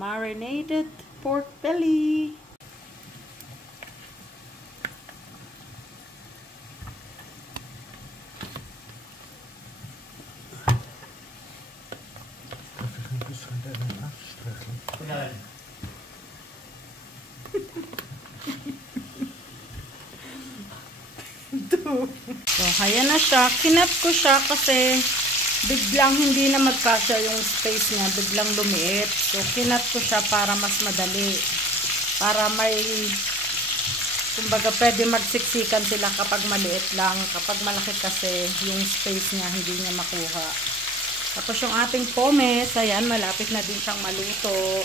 marinated pork belly. So, ayan na siya. Kinap ko siya kasi biglang hindi na magkasya yung space niya. Biglang lumiit. So, kinap ko siya para mas madali. Para may, kumbaga, pwede magsiksikan sila kapag maliit lang. Kapag malaki kasi, yung space niya hindi niya makuha. Tapos yung ating pomes, ayan, malapit na din siyang maluto.